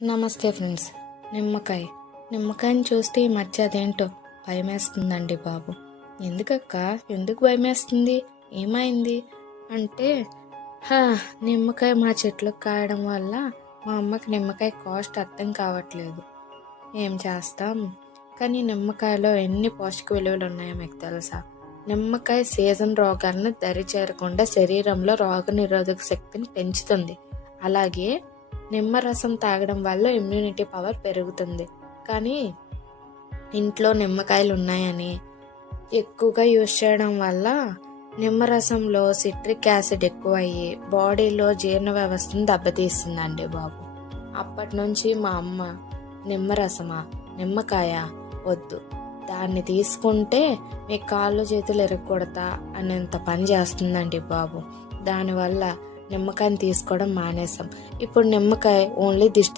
నమస్తే ఫ్రెండ్స్. నిమ్మకాయని చూస్తే ఈ మధ్య అదేంటో భయమేస్తుందండి బాబు. ఎందుకక్క, ఎందుకు భయమేస్తుంది, ఏమైంది అంటే నిమ్మకాయ మా చెట్లకు కాయడం వల్ల మా అమ్మకి నిమ్మకాయ కాస్ట్ అర్థం కావట్లేదు. ఏం చేస్తాం, కానీ నిమ్మకాయలో ఎన్ని పోషక విలువలు ఉన్నాయో మీకు తెలుసా? నిమ్మకాయ సీజన్ రోగాలను దరి చేరకుండా శరీరంలో రోగనిరోధక శక్తిని పెంచుతుంది. అలాగే నిమ్మరసం తాగడం వల్ల ఇమ్యూనిటీ పవర్ పెరుగుతుంది. కానీ ఇంట్లో నిమ్మకాయలు ఉన్నాయని ఎక్కువగా యూజ్ చేయడం వల్ల నిమ్మరసంలో సిట్రిక్ యాసిడ్ ఎక్కువయ్యి బాడీలో జీర్ణ వ్యవస్థను దెబ్బతీస్తుందండి బాబు. అప్పటి నుంచి మా అమ్మ నిమ్మకాయ వద్దు, దాన్ని తీసుకుంటే మీ కాళ్ళు చేతులు ఎరగకూడతా అనేంత పని చేస్తుందండి బాబు. దానివల్ల నిమ్మకాయని తీసుకోవడం మానేసాం. ఇప్పుడు నిమ్మకాయ ఓన్లీ దిష్టి